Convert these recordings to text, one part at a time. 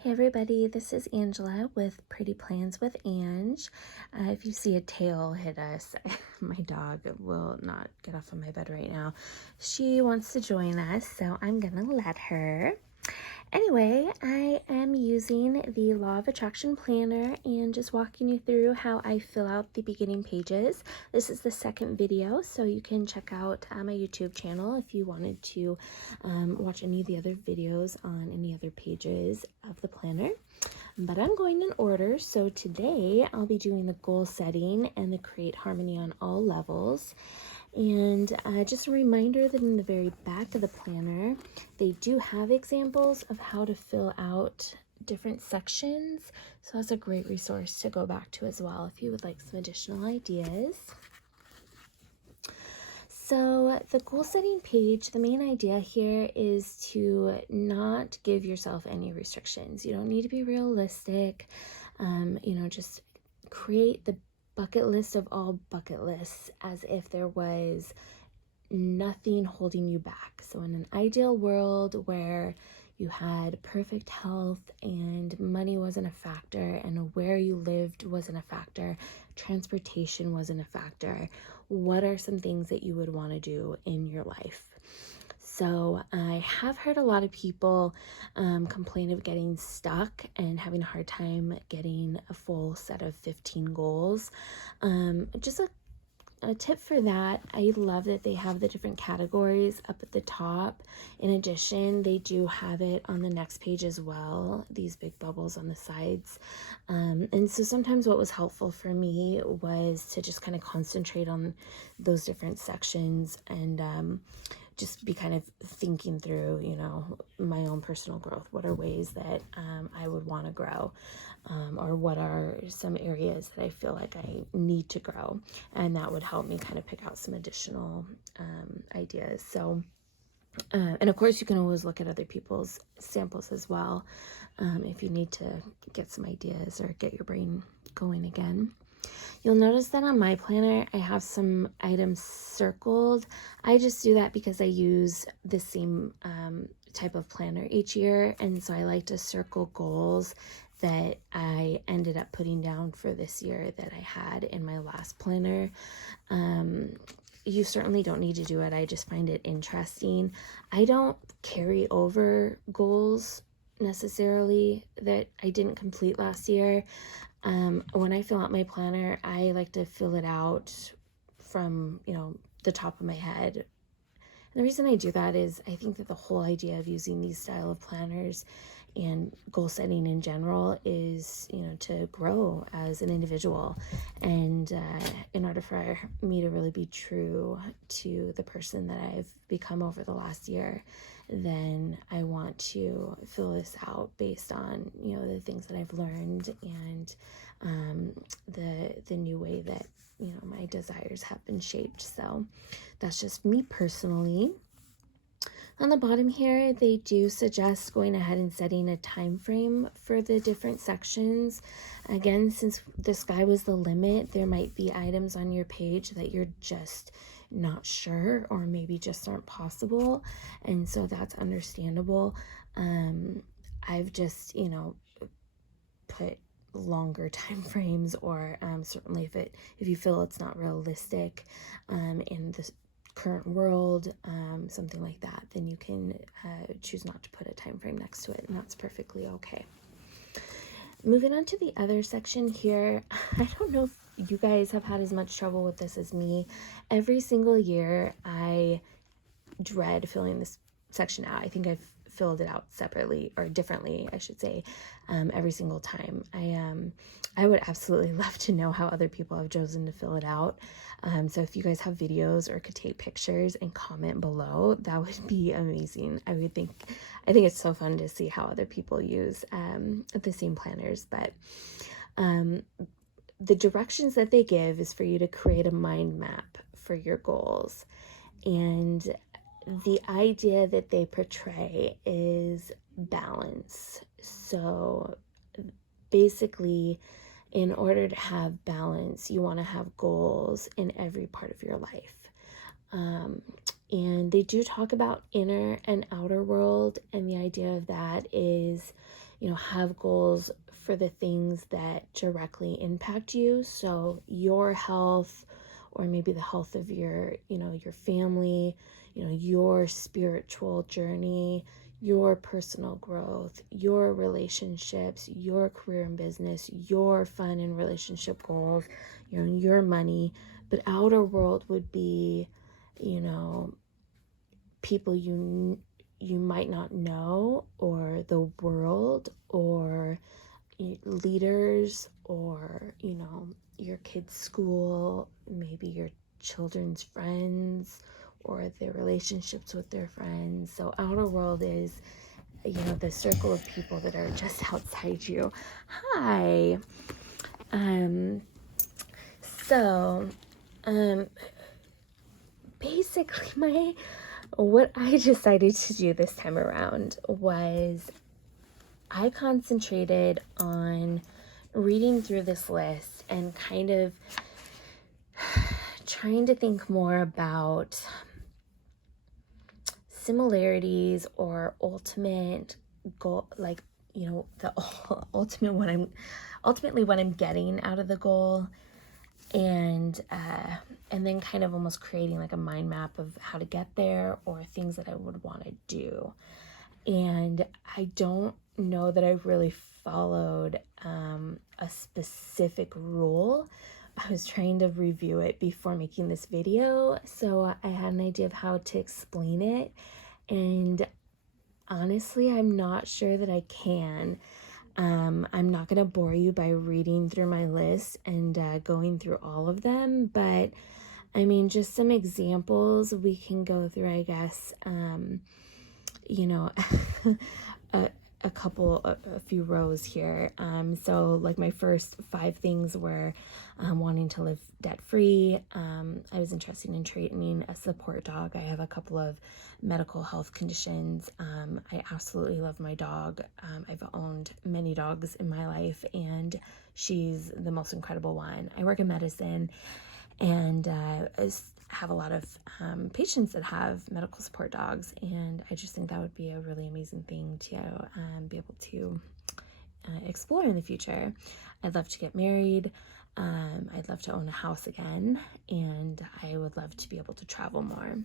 Hey everybody, this is Angela with Pretty Plans with Ange. If you see a tail hit us, my dog will not get off of my bed right now. She wants to join us, so I'm gonna let her. Anyway, I am using the Law of Attraction Planner and just walking you through how I fill out the beginning pages. This is the second video, so you can check out my YouTube channel if you wanted to watch any of the other videos on any other pages of the planner. But I'm going in order, so today I'll be doing the goal setting and the create harmony on all levels. And just a reminder that in the very back of the planner, they do have examples of how to fill out different sections. So that's a great resource to go back to as well if you would like some additional ideas. So the goal setting page, the main idea here is to not give yourself any restrictions. You don't need to be realistic. Just create the bucket list of all bucket lists as if there was nothing holding you back. So in an ideal world where you had perfect health and money wasn't a factor and where you lived wasn't a factor, transportation wasn't a factor, what are some things that you would want to do in your life? So I have heard a lot of people complain of getting stuck and having a hard time getting a full set of 15 goals. Just a tip for that, I love that they have the different categories up at the top. In addition, they do have it on the next page as well, these big bubbles on the sides. And so sometimes what was helpful for me was to just kind of concentrate on those different sections and just be kind of thinking through, my own personal growth. What are ways that I would want to grow? Or what are some areas that I feel like I need to grow? And that would help me kind of pick out some additional ideas. So, and of course, you can always look at other people's samples as well if you need to get some ideas or get your brain going again. You'll notice that on my planner, I have some items circled. I just do that because I use the same type of planner each year. And so I like to circle goals that I ended up putting down for this year that I had in my last planner. You certainly don't need to do it. I just find it interesting. I don't carry over goals necessarily that I didn't complete last year. When I fill out my planner, I like to fill it out from, the top of my head. And the reason I do that is I think that the whole idea of using these style of planners and goal setting in general is, to grow as an individual. And in order for me to really be true to the person that I've become over the last year, then I want to fill this out based on, the things that I've learned and the new way that, my desires have been shaped. So that's just me personally. On the bottom here, they do suggest going ahead and setting a time frame for the different sections. Again, since the sky was the limit, there might be items on your page that you're just not sure or maybe just aren't possible. And so that's understandable. I've just, put longer time frames or certainly if you feel it's not realistic in the current world, something like that, then you can choose not to put a time frame next to it, and that's perfectly okay. Moving on to the other section here, I don't know if you guys have had as much trouble with this as me. Every single year I dread filling this section out. I think I've filled it out separately or differently, I should say, every single time. I would absolutely love to know how other people have chosen to fill it out. So if you guys have videos or could take pictures and comment below, that would be amazing. I think it's so fun to see how other people use the same planners. But the directions that they give is for you to create a mind map for your goals. And the idea that they portray is balance. So basically, in order to have balance, you want to have goals in every part of your life. And they do talk about inner and outer world, and the idea of that is have goals for the things that directly impact you. So your health, or maybe the health of your family, your spiritual journey, your personal growth, your relationships, your career and business, your fun and relationship goals, your money. But outer world would be, people you might not know, or the world, or leaders, or your kids' school, maybe your children's friends, or their relationships with their friends. So outer world is the circle of people that are just outside you. Hi. So basically what I decided to do this time around was I concentrated on reading through this list and kind of trying to think more about similarities or ultimate goal, like, the ultimately what I'm getting out of the goal, and then kind of almost creating like a mind map of how to get there, or things that I would want to do. And I don't know that I really followed a specific rule. I was trying to review it before making this video, so I had an idea of how to explain it, and honestly, I'm not sure that I can. I'm not going to bore you by reading through my list and going through all of them, but I mean, just some examples we can go through, I guess. A few rows here. So like my first 5 things were wanting to live debt free. I was interested in training a support dog. I have a couple of medical health conditions. I absolutely love my dog. I've owned many dogs in my life, and she's the most incredible one. I work in medicine, and have a lot of patients that have medical support dogs, and I just think that would be a really amazing thing to be able to explore in the future. I'd love to get married. I'd love to own a house again, and I would love to be able to travel more.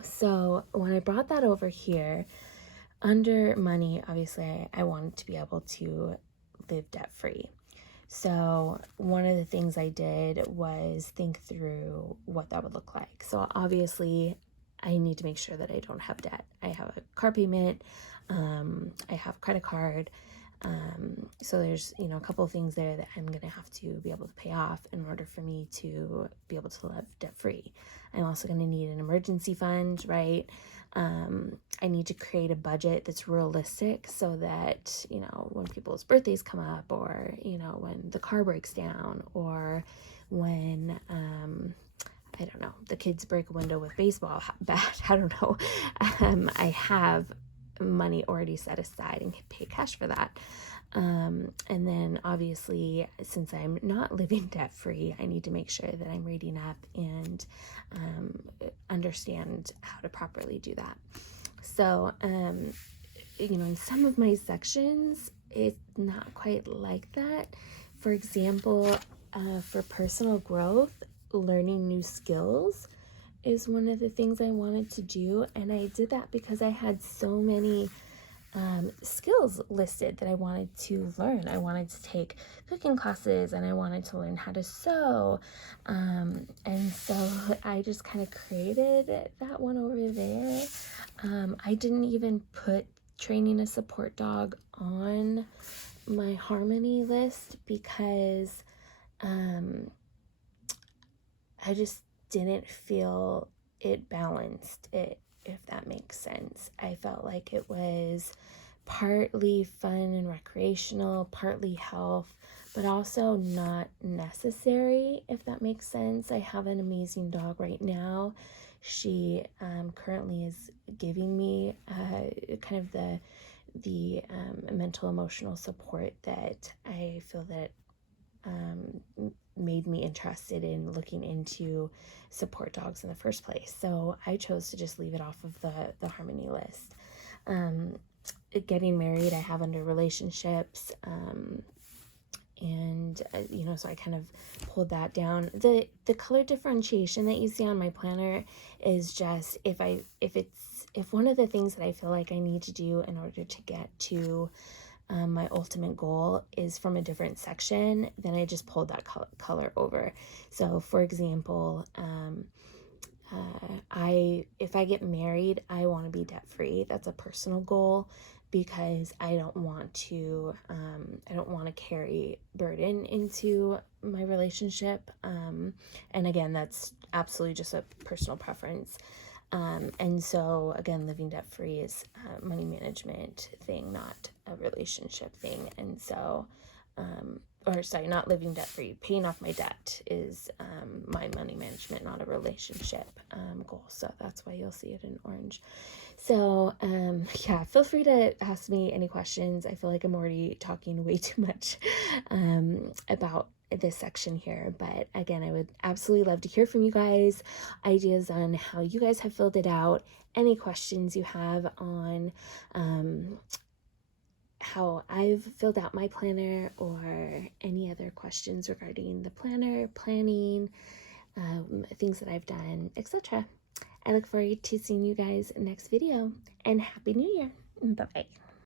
So when I brought that over here, under money, obviously I wanted to be able to live debt free. So one of the things I did was think through what that would look like. So obviously I need to make sure that I don't have debt. I have a car payment, I have a credit card. So there's, a couple of things there that I'm going to have to be able to pay off in order for me to be able to live debt free. I'm also going to need an emergency fund, right? I need to create a budget that's realistic, so that, when people's birthdays come up, or, when the car breaks down, or when, I don't know, the kids break a window with baseball bat, I don't know. I have money already set aside and can pay cash for that. And then obviously, since I'm not living debt free, I need to make sure that I'm reading up and understand how to properly do that. So, in some of my sections, it's not quite like that. For example, for personal growth, learning new skills is one of the things I wanted to do, and I did that because I had so many skills listed that I wanted to learn. I wanted to take cooking classes, and I wanted to learn how to sew, and so I just kind of created that one over there. I didn't even put training a support dog on my Harmony list because I just didn't feel it balanced it, if that makes sense. I felt like it was partly fun and recreational, partly health, but also not necessary, if that makes sense. I have an amazing dog right now. She currently is giving me kind of the mental emotional support that I feel that made me interested in looking into support dogs in the first place. So I chose to just leave it off of the Harmony list. getting married, I have under relationships. And you know, so I kind of pulled that down. The color differentiation that you see on my planner is just if one of the things that I feel like I need to do in order to get to my ultimate goal is from a different section, then I just pulled that color over. So for example, if I get married, I want to be debt free. That's a personal goal, because I don't want to carry burden into my relationship. And again, that's absolutely just a personal preference. And so again, living debt free is a money management thing, not a relationship thing. And so, or sorry, not living debt free, paying off my debt is my money management, not a relationship goal. So that's why you'll see it in orange. So yeah, feel free to ask me any questions. I feel like I'm already talking way too much about this section here, but again, I would absolutely love to hear from you guys, ideas on how you guys have filled it out, any questions you have on how I've filled out my planner, or any other questions regarding the planner, planning, things that I've done, etc. I look forward to seeing you guys next video, and Happy New Year. Bye-bye.